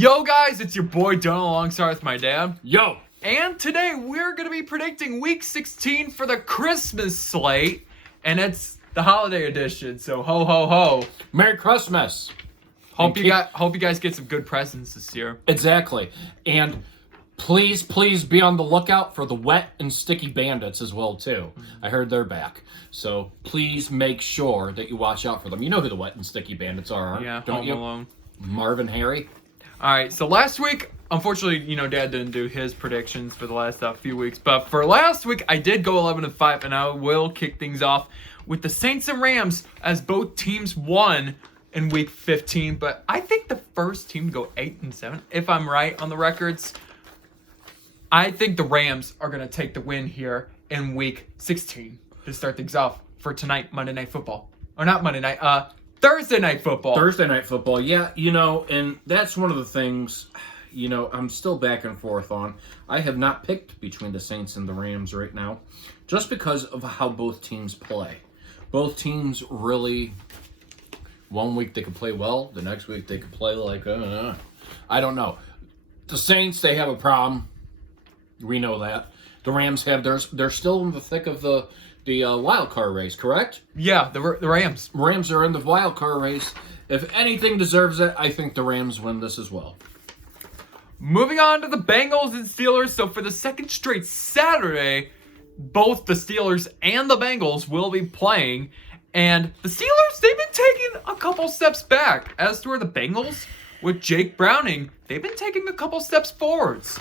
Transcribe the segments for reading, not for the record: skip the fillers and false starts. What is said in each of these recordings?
Yo guys, it's your boy Donald alongside with my dad. Yo! And today we're going to be predicting week 16 for the Christmas slate. And it's the holiday edition, so ho ho ho. Merry Christmas! Hope you guys get some good presents this year. Exactly. And please be on the lookout for the wet and sticky bandits as well, too. I heard they're back. So please make sure that you watch out for them. You know who the wet and sticky bandits are, Yeah, don't Home you? Alone. Marvin Harry. Alright, so last week, unfortunately, Dad didn't do his predictions for the last few weeks. But for last week, I did go 11-5, and I will kick things off with the Saints and Rams as both teams won in week 15. But I think the first team to go 8-7, if I'm right on the records. I think the Rams are going to take the win here in week 16 to start things off for tonight, Monday Night Football. Or not Monday night, Thursday Night Football. Thursday Night Football, yeah, and that's one of the things, I'm still back and forth on. I have not picked between the Saints and the Rams right now, just because of how both teams play. Both teams really, one week they could play well, the next week they could play like, I don't know. The Saints, they have a problem. We know that. The Rams have theirs. They're still in the thick of the wild card race, correct? Yeah, the Rams. Rams are in the wild card race. If anything deserves it, I think the Rams win this as well. Moving on to the Bengals and Steelers. So for the second straight Saturday, both the Steelers and the Bengals will be playing. And the Steelers, they've been taking a couple steps back. As to where the Bengals, with Jake Browning, they've been taking a couple steps forwards.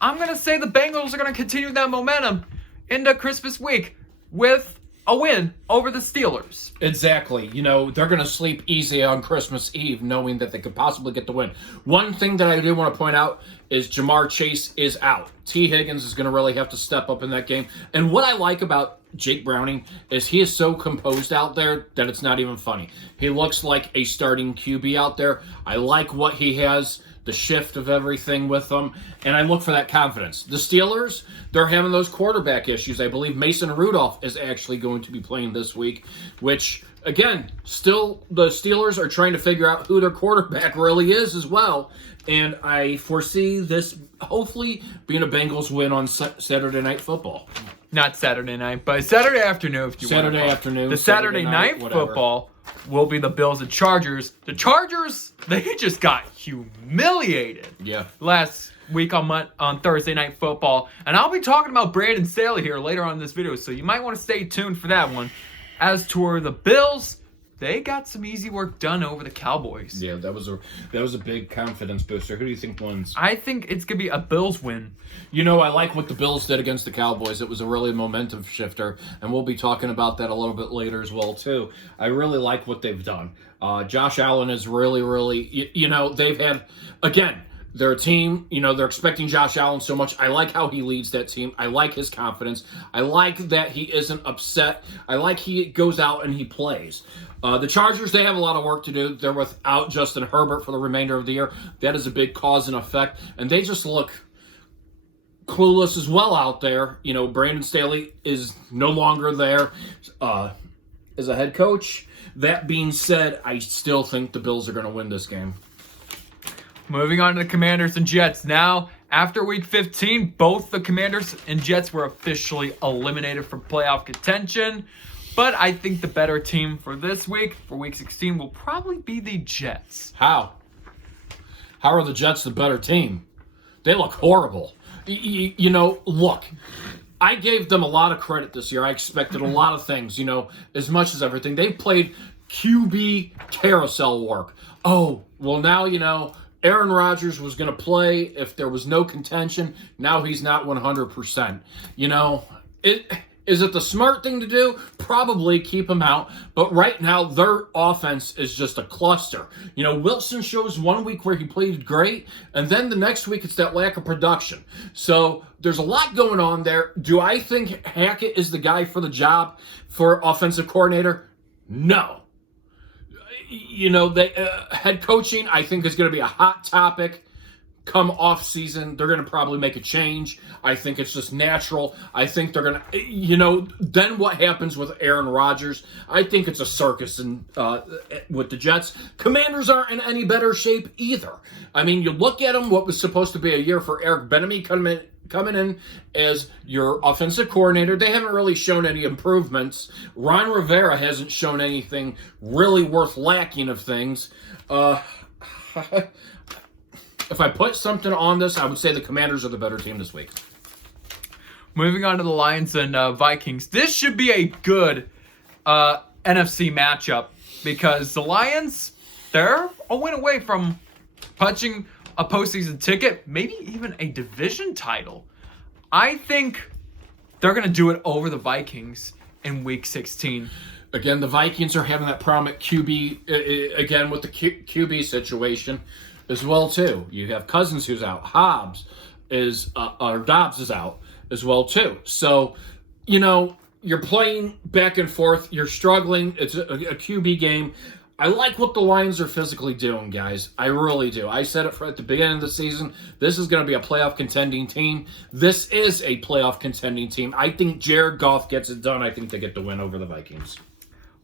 I'm going to say the Bengals are going to continue that momentum into Christmas week with a win over the Steelers. Exactly. They're going to sleep easy on Christmas Eve knowing that they could possibly get the win. One thing that I do want to point out is Jamar Chase is out. T. Higgins is going to really have to step up in that game. And what I like about Jake Browning is he is so composed out there that it's not even funny. He looks like a starting QB out there. I like what he has, the shift of everything with them, and I look for that confidence. The Steelers, they're having those quarterback issues. I believe Mason Rudolph is actually going to be playing this week, which, again, still the Steelers are trying to figure out who their quarterback really is as well, and I foresee this hopefully being a Bengals win on Saturday Night Football. Not Saturday night, but Saturday afternoon if you want to Saturday afternoon. The Saturday night football will be the Bills and Chargers. The Chargers, they just got humiliated last week on Thursday Night Football. And I'll be talking about Brandon Staley here later on in this video, so you might want to stay tuned for that one. As to the Bills, they got some easy work done over the Cowboys. Yeah, that was a big confidence booster. Who do you think wins? I think it's going to be a Bills win. I like what the Bills did against the Cowboys. It was a really momentum shifter, and we'll be talking about that a little bit later as well, too. I really like what they've done. Josh Allen is really, they've had, again, they're a team, they're expecting Josh Allen so much. I like how he leads that team. I like his confidence. I like that he isn't upset. I like he goes out and he plays. The Chargers, they have a lot of work to do. They're without Justin Herbert for the remainder of the year. That is a big cause and effect. And they just look clueless as well out there. Brandon Staley is no longer there as a head coach. That being said, I still think the Bills are going to win this game. Moving on to the Commanders and Jets. Now, after week 15, both the Commanders and Jets were officially eliminated from playoff contention. But I think the better team for this week, for week 16, will probably be the Jets. How? How are the Jets the better team? They look horrible. Look, I gave them a lot of credit this year. I expected a lot of things, as much as everything. They played QB carousel work. Oh, well now, Aaron Rodgers was going to play if there was no contention. Now he's not 100%. Is it the smart thing to do? Probably keep him out. But right now, their offense is just a cluster. Wilson shows 1 week where he played great, and then the next week it's that lack of production. So there's a lot going on there. Do I think Hackett is the guy for the job for offensive coordinator? No. Head coaching, I think, is going to be a hot topic come off season, they're going to probably make a change. I think it's just natural. I think they're going to, then what happens with Aaron Rodgers? I think it's a circus with the Jets. Commanders aren't in any better shape either. I mean, you look at them, what was supposed to be a year for Eric Bieniemy coming in as your offensive coordinator. They haven't really shown any improvements. Ron Rivera hasn't shown anything really worth lacking of things. If I put something on this, I would say the Commanders are the better team this week. Moving on to the Lions and Vikings. This should be a good NFC matchup because the Lions, they're a win away from punching a postseason ticket, maybe even a division title. I think they're going to do it over the Vikings in Week 16. Again, the Vikings are having that problem at QB, again, with the QB situation as well, too. You have Cousins who's out. Dobbs is out as well, too. So, you're playing back and forth. You're struggling. It's a QB game. I like what the Lions are physically doing, guys. I really do. I said it at the beginning of the season. This is going to be a playoff contending team. This is a playoff contending team. I think Jared Goff gets it done. I think they get the win over the Vikings.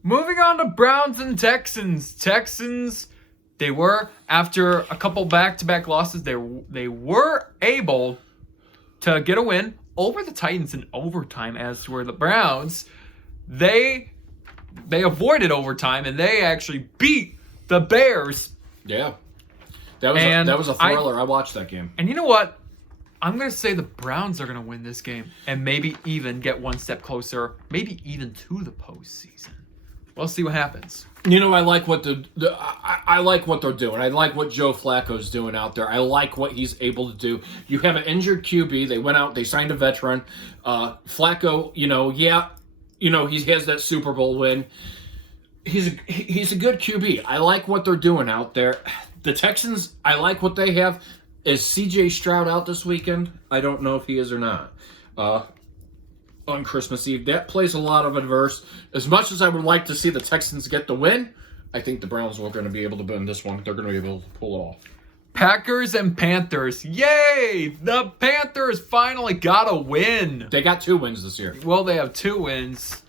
Moving on to Browns and Texans. Texans, they were, after a couple back-to-back losses, they were able to get a win over the Titans in overtime, as were the Browns. They avoided overtime, and they actually beat the Bears. Yeah. That was a thriller. I watched that game. And you know what? I'm going to say the Browns are going to win this game and maybe even get one step closer, maybe even to the postseason. We'll see what happens. I like what I like what they're doing. I like what Joe Flacco's doing out there. I like what he's able to do. You have an injured QB. They went out. They signed a veteran. Flacco. He has that Super Bowl win. He's a good QB. I like what they're doing out there. The Texans. I like what they have. Is C.J. Stroud out this weekend? I don't know if he is or not. On Christmas Eve. That plays a lot of adverse. As much as I would like to see the Texans get the win, I think the Browns are going to be able to win this one. They're going to be able to pull it off. Packers and Panthers. Yay! The Panthers finally got a win. They got 2 wins this year. Well, they have 2 wins.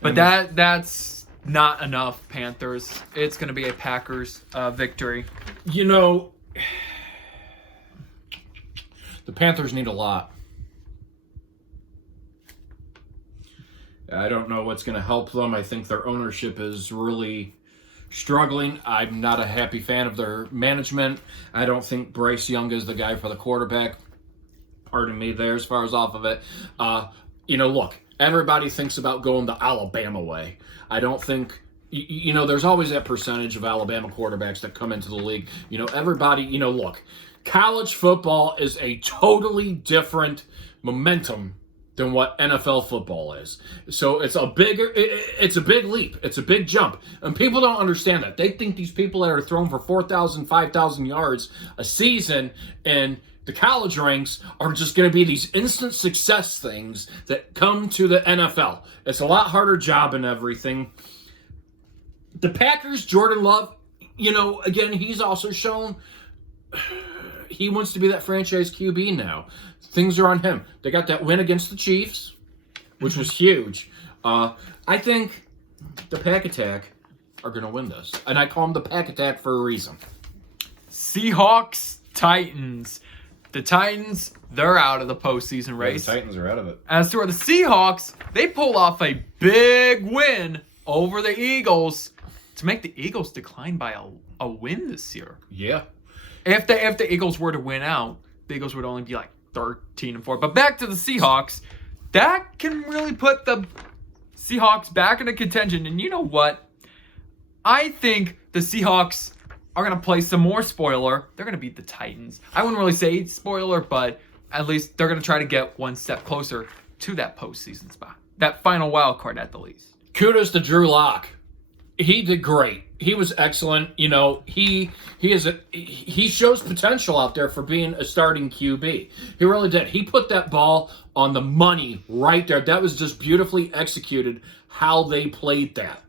But that's not enough, Panthers. It's going to be a Packers victory. The Panthers need a lot. I don't know what's going to help them. I think their ownership is really struggling. I'm not a happy fan of their management. I don't think Bryce Young is the guy for the quarterback. Pardon me there as far as off of it. Look, everybody thinks about going the Alabama way. I don't think, there's always that percentage of Alabama quarterbacks that come into the league. Everybody, look, college football is a totally different momentum than what NFL football is. So it's a big leap. It's a big jump. And people don't understand that. They think these people that are throwing for 4,000, 5,000 yards a season in the college ranks are just going to be these instant success things that come to the NFL. It's a lot harder job and everything. The Packers, Jordan Love, again, he's also shown he wants to be that franchise QB now. Things are on him. They got that win against the Chiefs, which was huge. I think the Pack Attack are going to win this. And I call them the Pack Attack for a reason. Seahawks, Titans. The Titans, they're out of the postseason race. Yeah, the Titans are out of it. As to the Seahawks, they pulled off a big win over the Eagles to make the Eagles decline by a win this year. Yeah. If the Eagles were to win out, the Eagles would only be like 13-4. But back to the Seahawks, that can really put the Seahawks back into contention. And you know what? I think the Seahawks are going to play some more spoiler. They're going to beat the Titans. I wouldn't really say spoiler, but at least they're going to try to get one step closer to that postseason spot. That final wild card at the least. Kudos to Drew Lock. He did great. He was excellent. He shows potential out there for being a starting QB. He really did. He put that ball on the money right there. That was just beautifully executed how they played that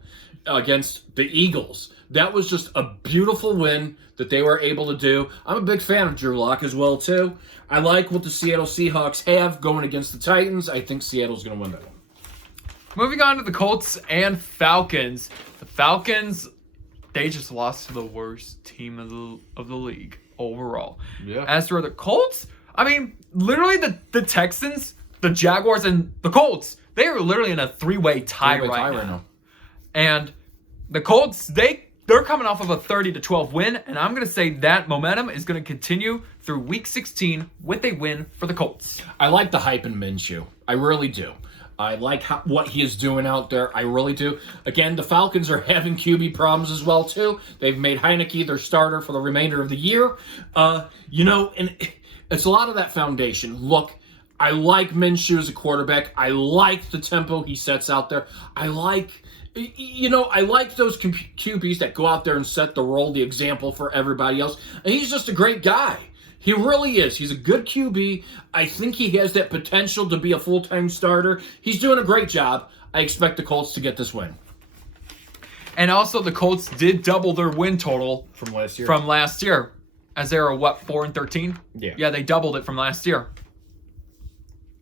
against the Eagles. that was just a beautiful win that they were able to do. I'm a big fan of Drew Lock as well, too. I like what the Seattle Seahawks have going against the Titans. I think Seattle's going to win that one. Moving on to the Colts and Falcons. The Falcons, they just lost to the worst team of the league overall. Yeah. As for the Colts, I mean, literally the Texans, the Jaguars, and the Colts, they are literally in a three-way tie right now. And the Colts, they're coming off of a 30-12 win, and I'm going to say that momentum is going to continue through Week 16 with a win for the Colts. I like the hype in Minshew. I really do. I like what he is doing out there. I really do. Again, the Falcons are having QB problems as well, too. They've made Heineke their starter for the remainder of the year. And it's a lot of that foundation. Look, I like Minshew as a quarterback. I like the tempo he sets out there. I like those QBs that go out there and set the role, the example for everybody else. And he's just a great guy. He really is. He's a good QB. I think he has that potential to be a full-time starter. He's doing a great job. I expect the Colts to get this win. And also, the Colts did double their win total From last year. As they were, 4-13? Yeah. Yeah, they doubled it from last year.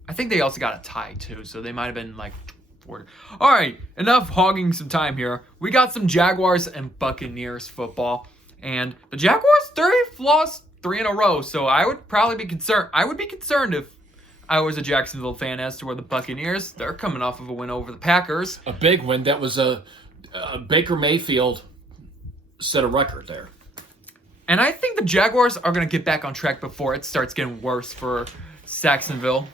I think they also got a tie, too, so they might have been, 40. All right, enough hogging some time here. We got some Jaguars and Buccaneers football. And the Jaguars, they've lost 3 in a row, so I would probably be concerned. I would be concerned if I was a Jacksonville fan as to where the Buccaneers, they're coming off of a win over the Packers. A big win. That was a Baker Mayfield set a record there. And I think the Jaguars are going to get back on track before it starts getting worse for Saxonville.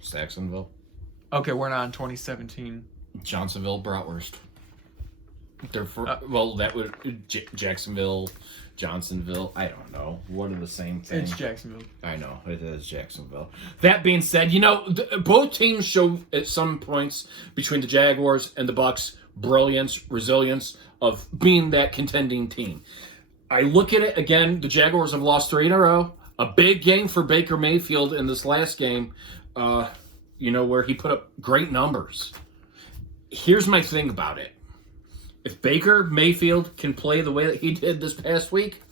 Saxonville. Okay, we're not in 2017. Johnsonville, Bratwurst. That would Jacksonville, Johnsonville. I don't know. What are the same thing? It's Jacksonville. I know it is Jacksonville. That being said, both teams show at some points between the Jaguars and the Bucs brilliance, resilience of being that contending team. I look at it again. The Jaguars have lost 3 in a row. A big game for Baker Mayfield in this last game. Where he put up great numbers. Here's my thing about it. If Baker Mayfield can play the way that he did this past week,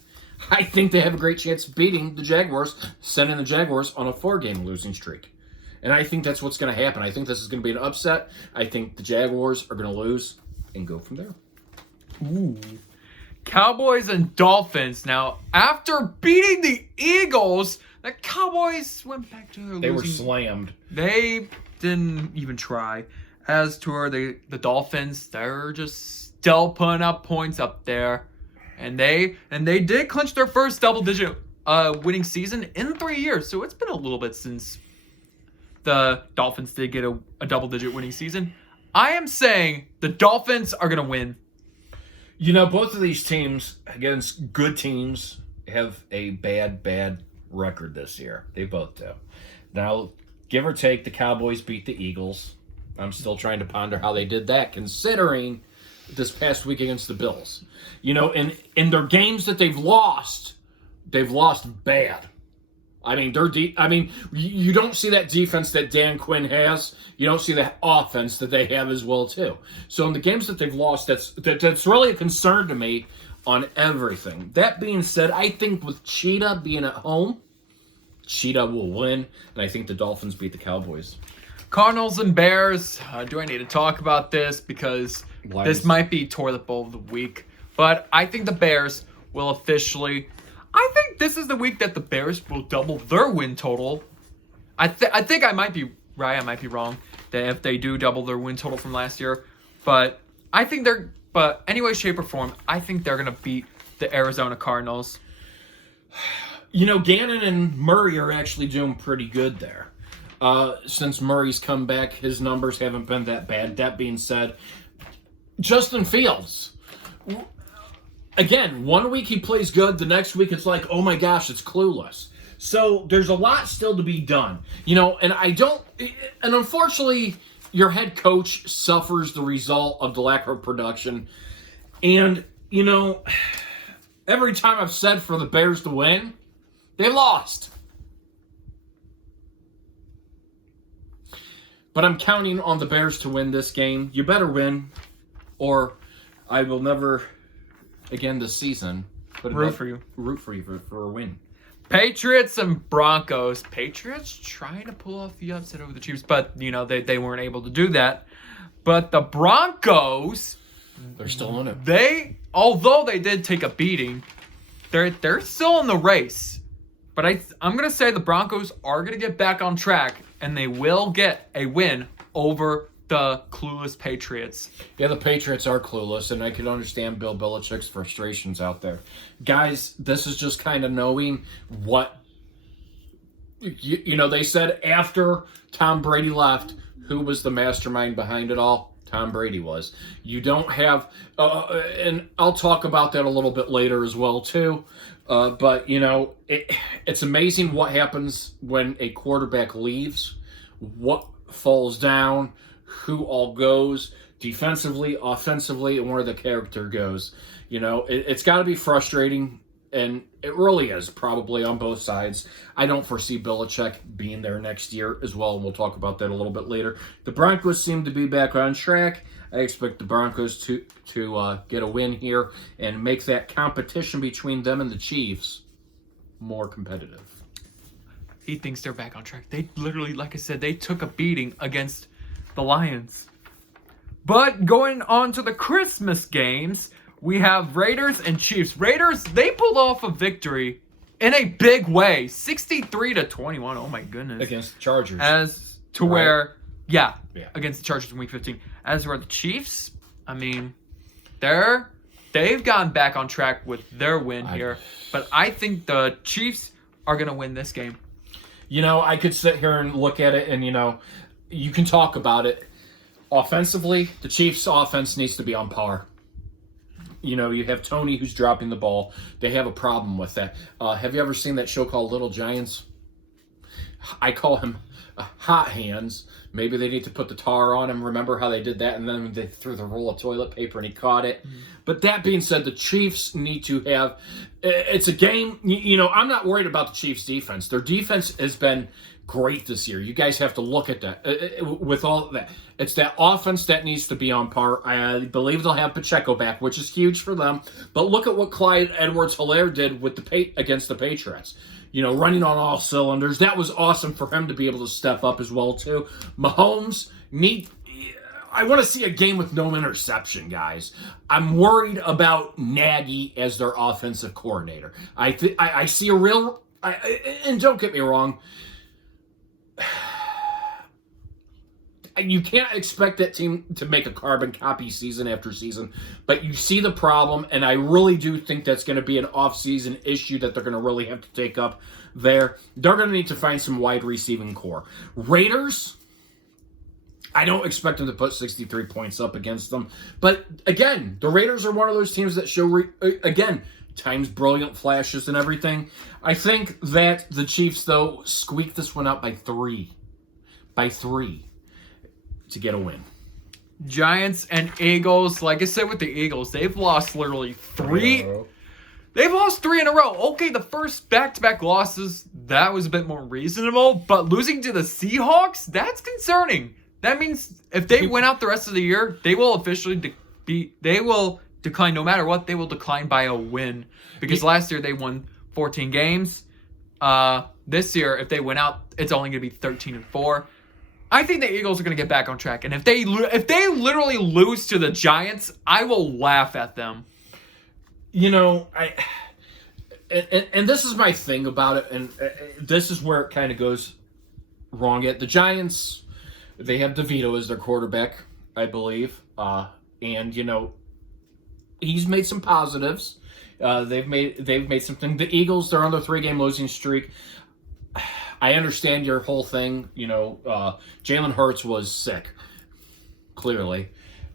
I think they have a great chance of beating the Jaguars, sending the Jaguars on a 4-game losing streak. And I think that's what's going to happen. I think this is going to be an upset. I think the Jaguars are going to lose and go from there. Ooh. Cowboys and Dolphins. Now, after beating the Eagles, the Cowboys went back to their They losing. were slammed. They didn't even try. As to the Dolphins, they're just still putting up points up there. And they did clinch their first double-digit winning season in 3 years. So it's been a little bit since the Dolphins did get a double-digit winning season. I am saying the Dolphins are going to win. Both of these teams, against good teams, have a bad record this year. They both do. Now, give or take, the Cowboys beat the Eagles. I'm still trying to ponder how they did that, considering this past week against the Bills. In their games that they've lost bad. I mean, you don't see that defense that Dan Quinn has. You don't see that offense that they have as well, too. So in the games that they've lost, that's really a concern to me on everything. That being said, I think with Cheetah being at home, Cheetah will win, and I think the Dolphins beat the Cowboys. Cardinals and Bears. Do I need to talk about this? Because this might be toilet bowl of the week. But I think the Bears will officially... I think this is the week that the Bears will double their win total. I think I might be right. I might be wrong. That if they do double their win total from last year. But I think they're... But anyway, shape, or form, I think they're going to beat the Arizona Cardinals. Gannon and Murray are actually doing pretty good there. Since Murray's come back, his numbers haven't been that bad. That being said, Justin Fields. Again, 1 week he plays good. The next week it's like, oh my gosh, it's clueless. So there's a lot still to be done. And unfortunately, your head coach suffers the result of the lack of production. And, every time I've said for the Bears to win, they lost. But I'm counting on the Bears to win this game. You better win, or I will never, again this season, Root for you. Root for you for a win. Patriots and Broncos. Patriots trying to pull off the upset over the Chiefs, but they weren't able to do that. But the Broncos, they're still in it. Although they did take a beating, they're still in the race. But I'm gonna say the Broncos are gonna get back on track, and they will get a win over the clueless Patriots. Yeah, the Patriots are clueless, and I can understand Bill Belichick's frustrations out there. Guys, this is just kind of knowing what, they said after Tom Brady left, who was the mastermind behind it all? Tom Brady was. You don't have, and I'll talk about that a little bit later as well, too. But, it's amazing what happens when a quarterback leaves, what falls down, who all goes defensively, offensively, and where the character goes. It's got to be frustrating, and it really is probably on both sides. I don't foresee Belichick being there next year as well, and we'll talk about that a little bit later. The Broncos seem to be back on track. I expect the Broncos to get a win here and make that competition between them and the Chiefs more competitive. He thinks they're back on track. They literally, like I said, they took a beating against the Lions. But going on to the Christmas games, we have Raiders and Chiefs. Raiders, they pulled off a victory in a big way, 63-21. Oh my goodness. Against the Chargers. As to right. where, yeah, against the Chargers in Week 15. As where the Chiefs, they've gone back on track with their win here. But I think the Chiefs are going to win this game. I could sit here and look at it and, you can talk about it. Offensively, the Chiefs' offense needs to be on par. You have Tony who's dropping the ball. They have a problem with that. Have you ever seen that show called Little Giants? I call him Hot Hands. Maybe they need to put the tar on him. Remember how they did that? And then they threw the roll of toilet paper and he caught it. Mm-hmm. But that being said, the Chiefs need to have... It's a game... I'm not worried about the Chiefs' defense. Their defense has been great this year. You guys have to look at that. With all that, it's that offense that needs to be on par. I believe they'll have Pacheco back, which is huge for them. But look at what Clyde Edwards-Helaire did with against the Patriots. Running on all cylinders. That was awesome for him to be able to step up as well, too. Mahomes I want to see a game with no interception, guys. I'm worried about Nagy as their offensive coordinator. I see a real... and don't get me wrong, you can't expect that team to make a carbon copy season after season, but you see the problem, and I really do think that's going to be an off-season issue that they're going to really have to take up there. They're going to need to find some wide receiving core. Raiders, I don't expect them to put 63 points up against them, but again, the Raiders are one of those teams that show, times brilliant flashes and everything. I think that the Chiefs, though, squeaked this one out by three to get a win. Giants and Eagles. Like I said with the Eagles, they've lost literally three. They've lost 3 in a row. Okay, the first back-to-back losses, that was a bit more reasonable. But losing to the Seahawks, that's concerning. That means if they win out the rest of the year, they will officially decline no matter what. They will decline by a win. Because last year they won 14 games. This year, if they win out, it's only going to be 13-4. I think the Eagles are going to get back on track. And if they literally lose to the Giants, I will laugh at them. And this is my thing about it, and this is where it kind of goes wrong. At the Giants, they have DeVito as their quarterback, I believe, and he's made some positives. They've made something. The Eagles, they're on their 3-game losing streak. I understand your whole thing. Jalen Hurts was sick, clearly.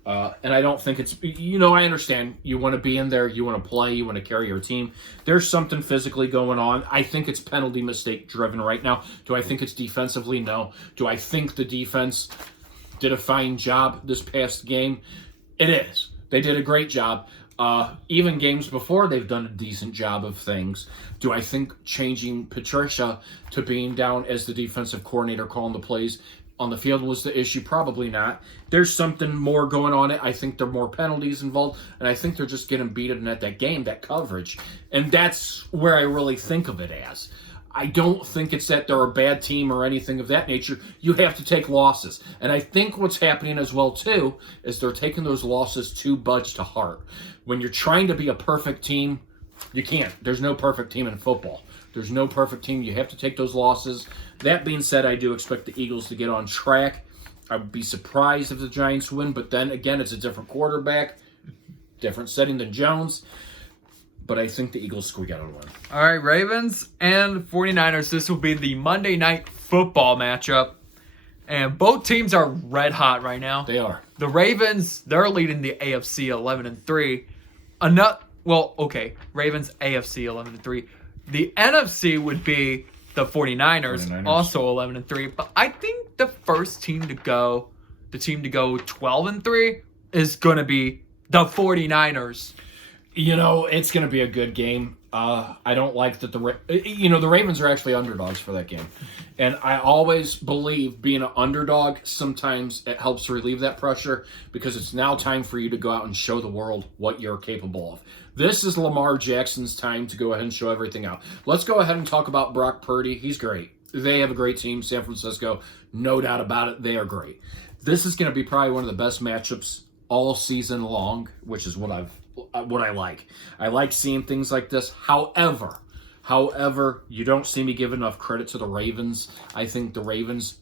And I don't think it's, I understand you want to be in there, you want to play, you want to carry your team. There's something physically going on. I think it's penalty mistake driven right now. Do I think it's defensively? No. Do I think the defense did a fine job this past game? It is. They did a great job. Even games before, they've done a decent job of things. Do I think changing Patricia to being down as the defensive coordinator calling the plays on the field was the issue? Probably not. There's something more going on it. I think there are more penalties involved, and I think they're just getting beaten at that game, that coverage. And that's where I really think of it as. I don't think it's that they're a bad team or anything of that nature. You have to take losses. And I think what's happening as well, too, is they're taking those losses too much to heart. When you're trying to be a perfect team, you can't. There's no perfect team in football. There's no perfect team. You have to take those losses. That being said, I do expect the Eagles to get on track. I would be surprised if the Giants win, but then again, it's a different quarterback, different setting than Jones. But I think the Eagles squeak out a win. All right, Ravens and 49ers. This will be the Monday Night Football matchup. And both teams are red hot right now. They are. The Ravens, they're leading the AFC 11-3. Ravens AFC 11-3. The NFC would be the 49ers. Also 11-3. But I think the first team to go, 12-3, is going to be the 49ers. You know, it's going to be a good game. I don't like that the Ravens are actually underdogs for that game. And I always believe being an underdog, sometimes it helps relieve that pressure because it's now time for you to go out and show the world what you're capable of. This is Lamar Jackson's time to go ahead and show everything out. Let's go ahead and talk about Brock Purdy. He's great. They have a great team. San Francisco, no doubt about it. They are great. This is going to be probably one of the best matchups all season long, which is what I like. I like seeing things like this. However, you don't see me give enough credit to the Ravens. I think the Ravens,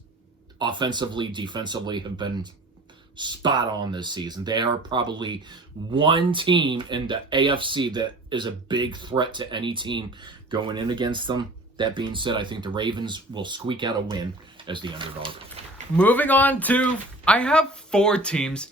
offensively, defensively, have been spot on this season. They are probably one team in the AFC that is a big threat to any team going in against them. That being said, I think the Ravens will squeak out a win as the underdog. Moving on to, I have 4 teams,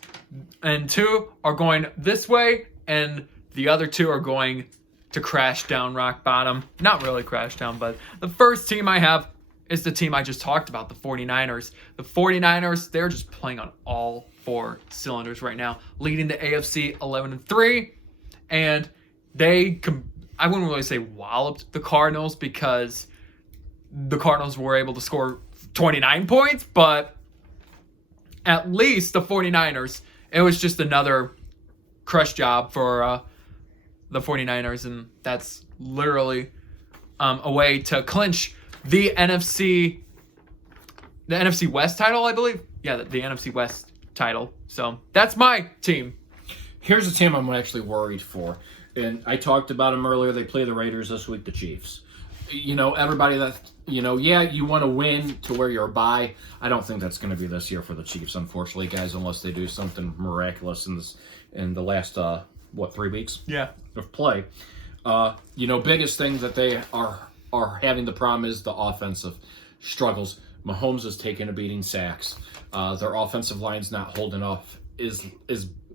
and 2 are going this way, and the other 2 are going to crash down rock bottom. Not really crash down, but the first team I have is the team I just talked about, the 49ers. The 49ers, they're just playing on all 4 cylinders right now, leading the AFC 11-3, and I wouldn't really say walloped the Cardinals because the Cardinals were able to score 29 points, but at least the 49ers, it was just another crush job for the 49ers, and that's literally a way to clinch the NFC West title, I believe. Yeah, the NFC West title. So that's my team. Here's a team I'm actually worried for, and I talked about them earlier. They play the Raiders this week, the Chiefs. Everybody that, you want to win to where you're a bye. I don't think that's going to be this year for the Chiefs, unfortunately, guys, unless they do something miraculous in the last, 3 weeks? Yeah. Of play. Biggest thing that they are having the problem is the offensive struggles. Mahomes is taking a beating, sacks. Their offensive line's not holding up is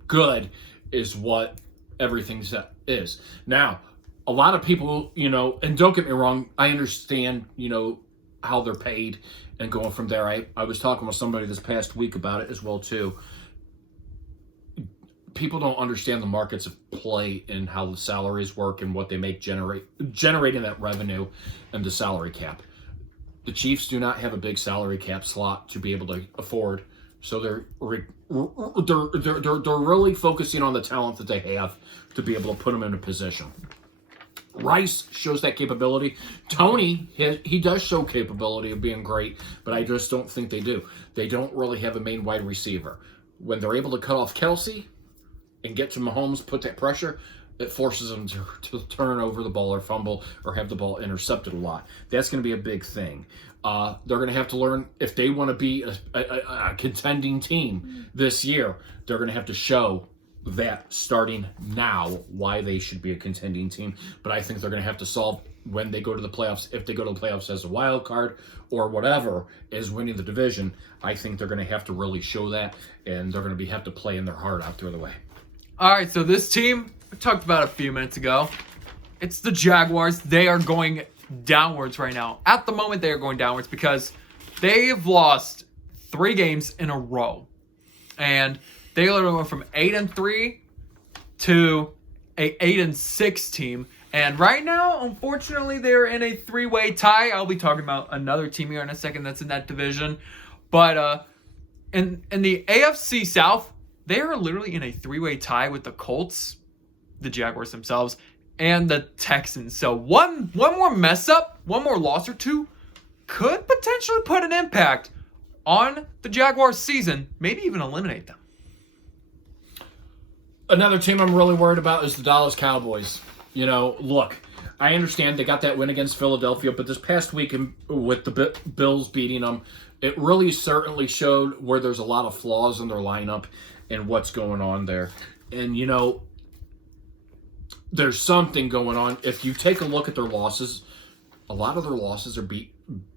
good is what everything is. Now, a lot of people, and don't get me wrong, I understand, how they're paid and going from there. I was talking with somebody this past week about it as well, too. People don't understand the markets of play and how the salaries work and what they make generating that revenue and the salary cap. The Chiefs do not have a big salary cap slot to be able to afford, so they're really focusing on the talent that they have to be able to put them in a position. Rice shows that capability. Tony, he does show capability of being great, but I just don't think they do. They don't really have a main wide receiver. When they're able to cut off Kelsey and get to Mahomes, put that pressure, it forces them to turn over the ball or fumble or have the ball intercepted a lot. That's going to be a big thing. They're going to have to learn, if they want to be a contending team this year, they're going to have to show that starting now why they should be a contending team. But I think they're going to have to solve when they go to the playoffs, if they go to the playoffs as a wild card or whatever, is winning the division. I think they're going to have to really show that, and they're going to have to play in their heart out the other way. All right, so this team we talked about a few minutes ago. It's the Jaguars. They are going downwards right now. At the moment, they are going downwards because they've lost 3 games in a row. And they literally went from 8-3 to a 8-6 team. And right now, unfortunately, they're in a 3-way tie. I'll be talking about another team here in a second that's in that division. But in the AFC South, they are literally in a three-way tie with the Colts, the Jaguars themselves, and the Texans. So one more mess up, one more loss or two could potentially put an impact on the Jaguars season, maybe even eliminate them. Another team I'm really worried about is the Dallas Cowboys. Look, I understand they got that win against Philadelphia, but this past week with the Bills beating them, it really certainly showed where there's a lot of flaws in their lineup and what's going on there. And, there's something going on. If you take a look at their losses, a lot of their losses are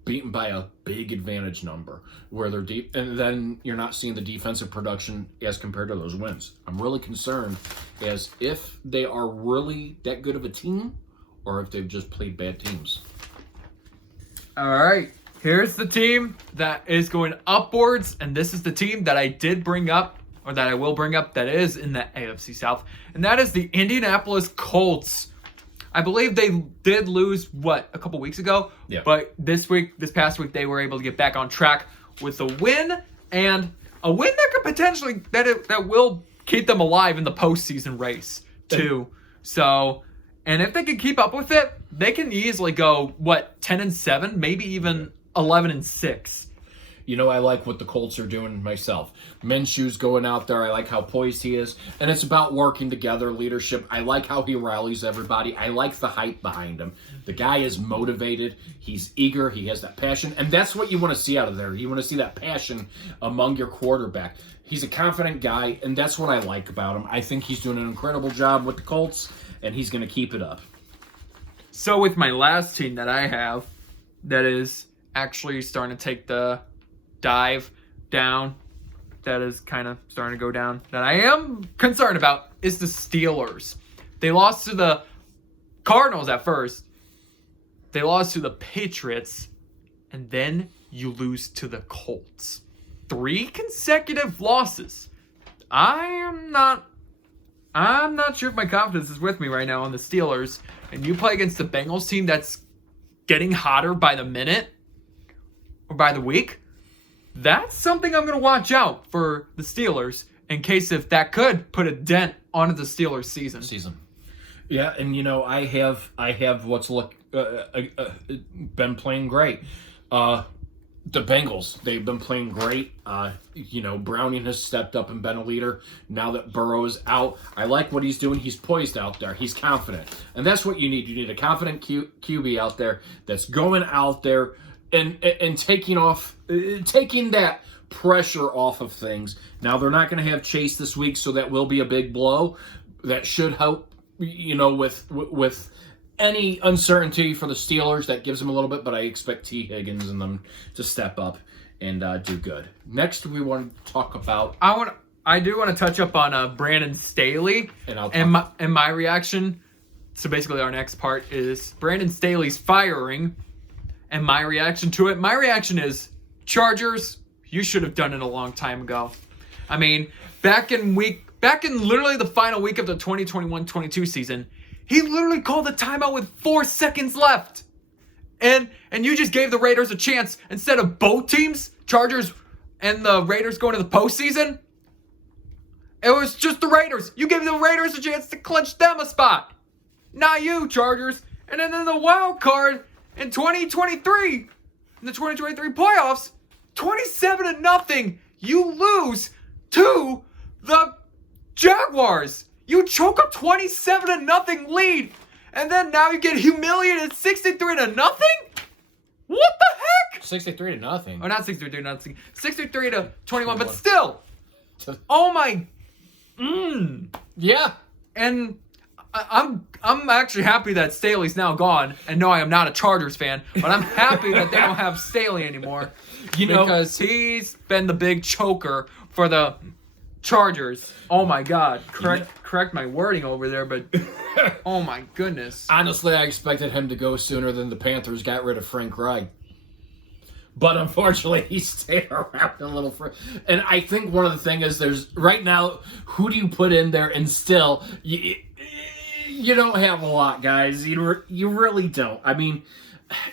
beaten by a big advantage number where they're deep, and then you're not seeing the defensive production as compared to those wins. I'm really concerned as if they are really that good of a team or if they've just played bad teams. All right, here's the team that is going upwards, and this is the team that I did bring up, or that I will bring up, that is in the AFC South, and that is the Indianapolis Colts. I believe they did lose, a couple weeks ago? Yeah. But this past week, they were able to get back on track with a win, and a win that could potentially, that will keep them alive in the postseason race, too. So, and if they can keep up with it, they can easily go, 10-7, maybe even 11-6. I like what the Colts are doing myself. Minshew's going out there. I like how poised he is. And it's about working together, leadership. I like how he rallies everybody. I like the hype behind him. The guy is motivated. He's eager. He has that passion. And that's what you want to see out of there. You want to see that passion among your quarterback. He's a confident guy, and that's what I like about him. I think he's doing an incredible job with the Colts, and he's going to keep it up. So with my last team that I have, that is actually starting to take the dive down, that is kind of starting to go down, that I am concerned about, is the Steelers. They lost to the Cardinals at first. They lost to the Patriots. And then you lose to the Colts. 3 consecutive losses. I'm not sure if my confidence is with me right now on the Steelers. And you play against the Bengals team that's getting hotter by the minute or by the week. That's something I'm going to watch out for the Steelers in case if that could put a dent onto the Steelers season. Yeah, and I have been playing great. The Bengals, they've been playing great. Browning has stepped up and been a leader now that Burrow is out. I like what he's doing. He's poised out there. He's confident. And that's what you need. You need a confident QB out there that's going out there and taking that pressure off of things. Now, they're not going to have Chase this week, so that will be a big blow. That should help, with any uncertainty for the Steelers. That gives them a little bit, but I expect T. Higgins and them to step up and do good. Next, we want to talk about... I do want to touch up on Brandon Staley and my reaction. So basically, our next part is Brandon Staley's firing. And my reaction to it, my reaction is, Chargers, you should have done it a long time ago. I mean, back in literally the final week of the 2021-22 season, he literally called the timeout with 4 seconds left. And you just gave the Raiders a chance instead of both teams, Chargers and the Raiders, going to the postseason. It was just the Raiders. You gave the Raiders a chance to clinch them a spot. Not you, Chargers. And then in the wild card, in 2023, in the 2023 playoffs, 27-0, you lose to the Jaguars. You choke a 27-0 lead, and then now you get humiliated 63-0? What the heck? 63-0. Oh, not 63-0, 63-21, but still. Oh my. Yeah. And I'm actually happy that Staley's now gone. And no, I am not a Chargers fan, but I'm happy that they don't have Staley anymore. Because he's been the big choker for the Chargers. Oh my God. Correct my wording over there, but oh my goodness. Honestly, I expected him to go sooner than the Panthers got rid of Frank Reich. But unfortunately, he stayed around a little for. And I think one of the things is there's right now, who do you put in there and still You don't have a lot, guys. You really don't. I mean,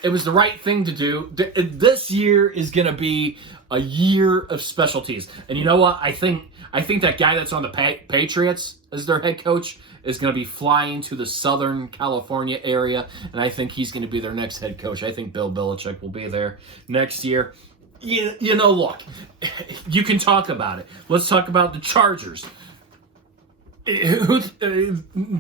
it was the right thing to do. This year is going to be a year of specialties. And you know what? I think that guy that's on the Patriots as their head coach is going to be flying to the Southern California area, and I think he's going to be their next head coach. I think Bill Belichick will be there next year. You know, look, you can talk about it. Let's talk about the Chargers. They're going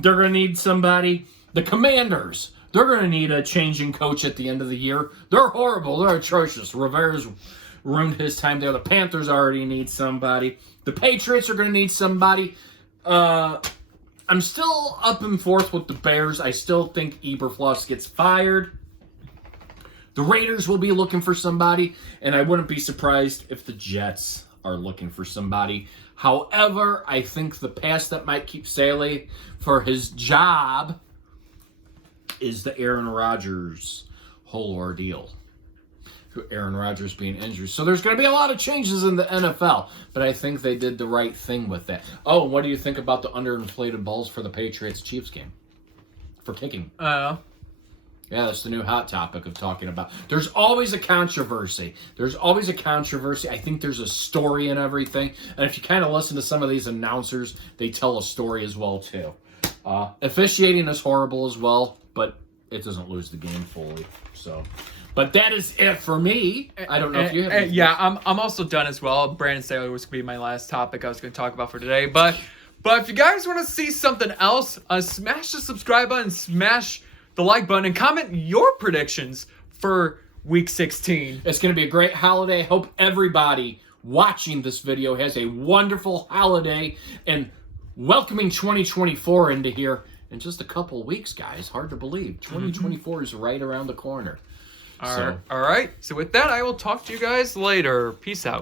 to need somebody. The Commanders, they're going to need a changing coach at the end of the year. They're horrible. They're atrocious. Rivera's ruined his time there. The Panthers already need somebody. The Patriots are going to need somebody. I'm still up and forth with the Bears. I still think Eberflus gets fired. The Raiders will be looking for somebody, and I wouldn't be surprised if the Jets are looking for somebody. However, I think the pass that might keep Staley for his job is the Aaron Rodgers whole ordeal. Aaron Rodgers being injured. So there's going to be a lot of changes in the NFL, but I think they did the right thing with that. Oh, what do you think about the underinflated balls for the Patriots-Chiefs game? For kicking. Yeah, that's the new hot topic of talking about. There's always a controversy. I think there's a story in everything. And if you kind of listen to some of these announcers, they tell a story as well, too. Officiating is horrible as well, but it doesn't lose the game fully. So, but that is it for me. I don't know if you have anything. Yeah, I'm also done as well. Brandon Staley was going to be my last topic I was going to talk about for today. But if you guys want to see something else, smash the subscribe button, smash the like button, and comment your predictions for Week 16. It's going to be a great holiday. Hope everybody watching this video has a wonderful holiday and welcoming 2024 into here in just a couple of weeks, guys. Hard to believe. 2024 is right around the corner. All right. So with that, I will talk to you guys later. Peace out.